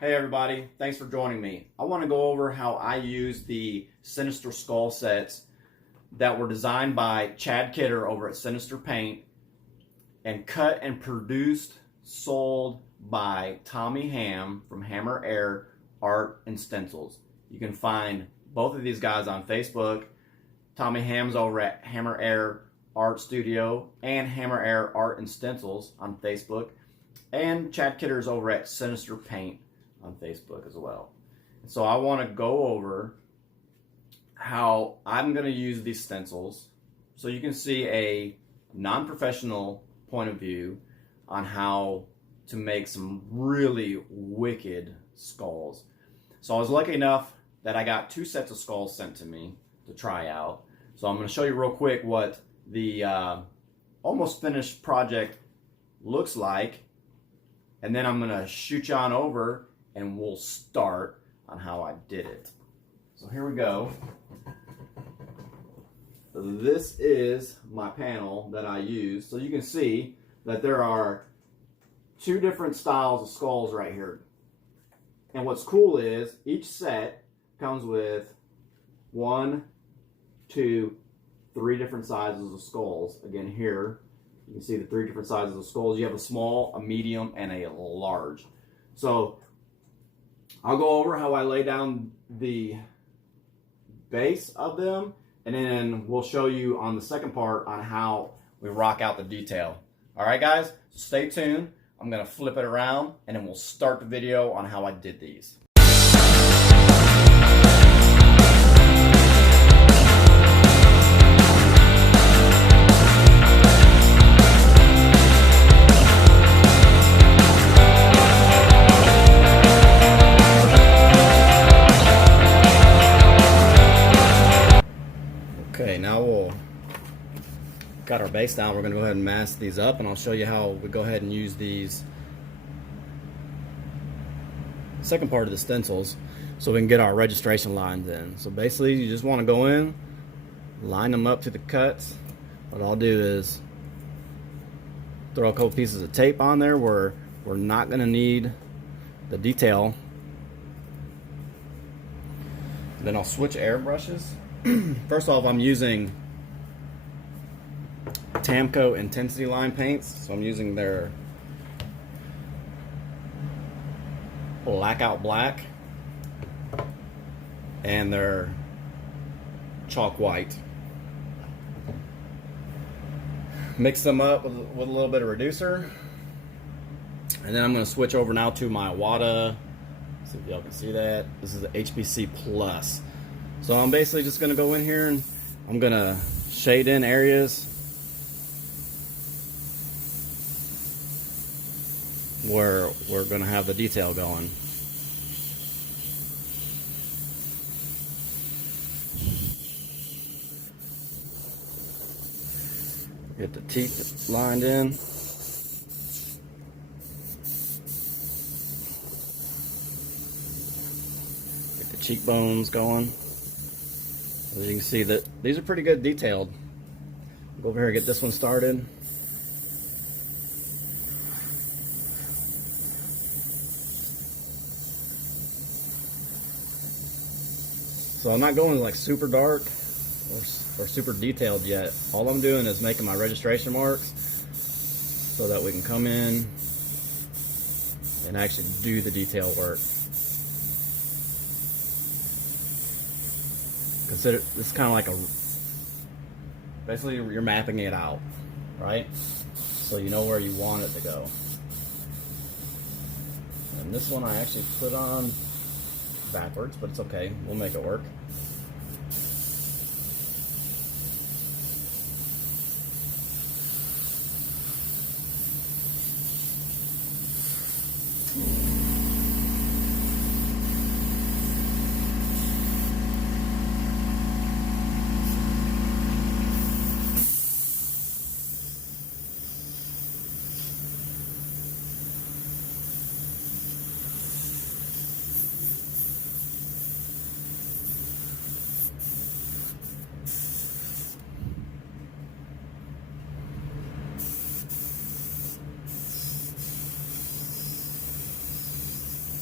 Hey everybody, thanks for joining me. I want to go over how I use the Sinister Skull sets that were designed by Chad Kidder over at Sinister Paint and cut and produced, sold by Tommy Ham from Hammair Art and Stencils. You can find both of these guys on Facebook. Tommy Ham's over at Hammair Art Studio and Hammair Art and Stencils on Facebook. And Chad Kidder's over at Sinister Paint on Facebook as well. So I want to go over how I'm going to use these stencils so you can see a non-professional point of view on how to make some really wicked skulls. So I was lucky enough that I got 2 sets of skulls sent to me to try out. So I'm going to show you real quick what the almost finished project looks like, and then I'm going to shoot you on over and we'll start on how I did it. So here we go. This is my panel that I use. So you can see that there are 2 different styles of skulls right here. And what's cool is each set comes with 1, 2, 3 different sizes of skulls. Again, here you can see the 3 different sizes of skulls. You have a small, a medium, and a large. So I'll go over how I lay down the base of them, and then we'll show you on the second part on how we rock out the detail. All right, guys, so stay tuned. I'm going to flip it around, and then we'll start the video on how I did these. Okay, now we'll got our base down. We're going to go ahead and mask these up, and I'll show you how we go ahead and use these second part of the stencils so we can get our registration lines in. So basically you just want to go in, line them up to the cuts. What I'll do is throw a couple pieces of tape on there where we're not going to need the detail. Then I'll switch airbrushes. First off, I'm using Tamco Intensity Line paints, so I'm using their Blackout Black and their Chalk White. Mix them up with a little bit of reducer, and then I'm going to switch over now to my Wada. See if y'all can see that. This is the HBC Plus. So I'm basically just going to go in here and I'm going to shade in areas where we're going to have the detail going. Get the teeth lined in. Get the cheekbones going. As you can see, that these are pretty good detailed. Go over here and get this one started. So I'm not going like super dark or super detailed yet. All I'm doing is making my registration marks so that we can come in and actually do the detail work. Consider this kind of like basically you're mapping it out, right? So you know where you want it to go. And this one I actually put on backwards, but it's okay, we'll make it work.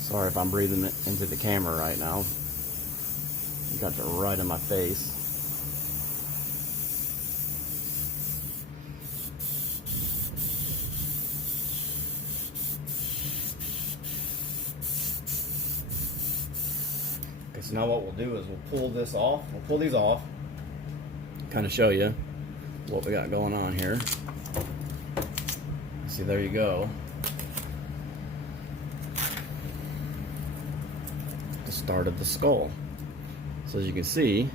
Sorry if I'm breathing it into the camera right now. You got it right in my face. Okay, so now what we'll do is we'll pull this off. We'll pull these off. Kind of show you what we got going on here. See, there you go. The start of the skull. So as you can see,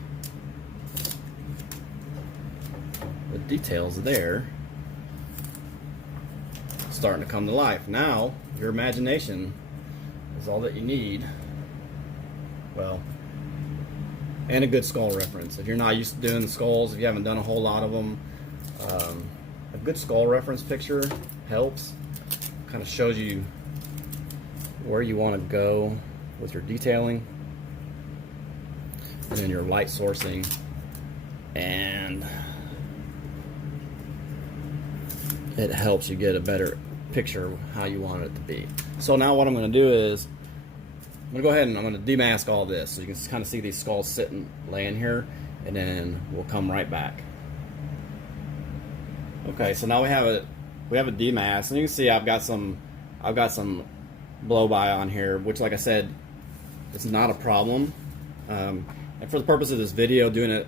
the details there starting to come to life. Now your imagination is all that you need. Well, and a good skull reference. If you're not used to doing skulls, if you haven't done a whole lot of them, a good skull reference picture helps. Kind of shows you where you want to go with your detailing and then your light sourcing, and it helps you get a better picture of how you want it to be. So now what I'm going to do is I'm going to go ahead and I'm going to demask all this so you can kind of see these skulls sitting, laying here, and then we'll come right back. Okay, so now we have a demask, and you can see I've got some blow by on here, which, like I said, it's not a problem. And for the purpose of this video, doing it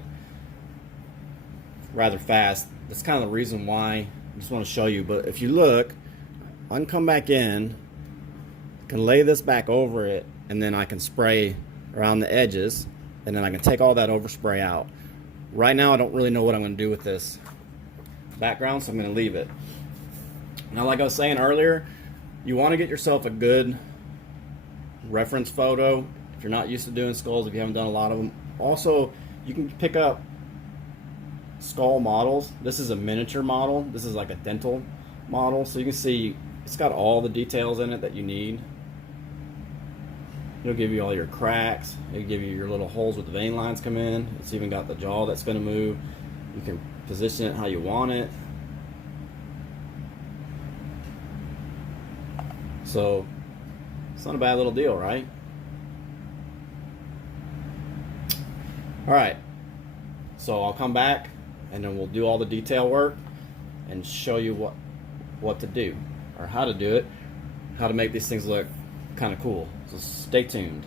rather fast, that's kind of the reason why I just want to show you. But if you look, I can come back in, can lay this back over it, and then I can spray around the edges, and then I can take all that overspray out. Right now I don't really know what I'm going to do with this background, so I'm going to leave it. Now, like I was saying earlier, you want to get yourself a good reference photo if you're not used to doing skulls, if you haven't done a lot of them. Also, you can pick up skull models. This is a miniature model. This is like a dental model, so you can see it's got all the details in it that you need. It'll give you all your cracks. It'll give you your little holes where the vein lines come in. It's even got the jaw that's going to move. You can position it how you want it. So it's not a bad little deal, right? All right, so I'll come back and then we'll do all the detail work and show you what to do, or how to do it, how to make these things look kind of cool. So stay tuned.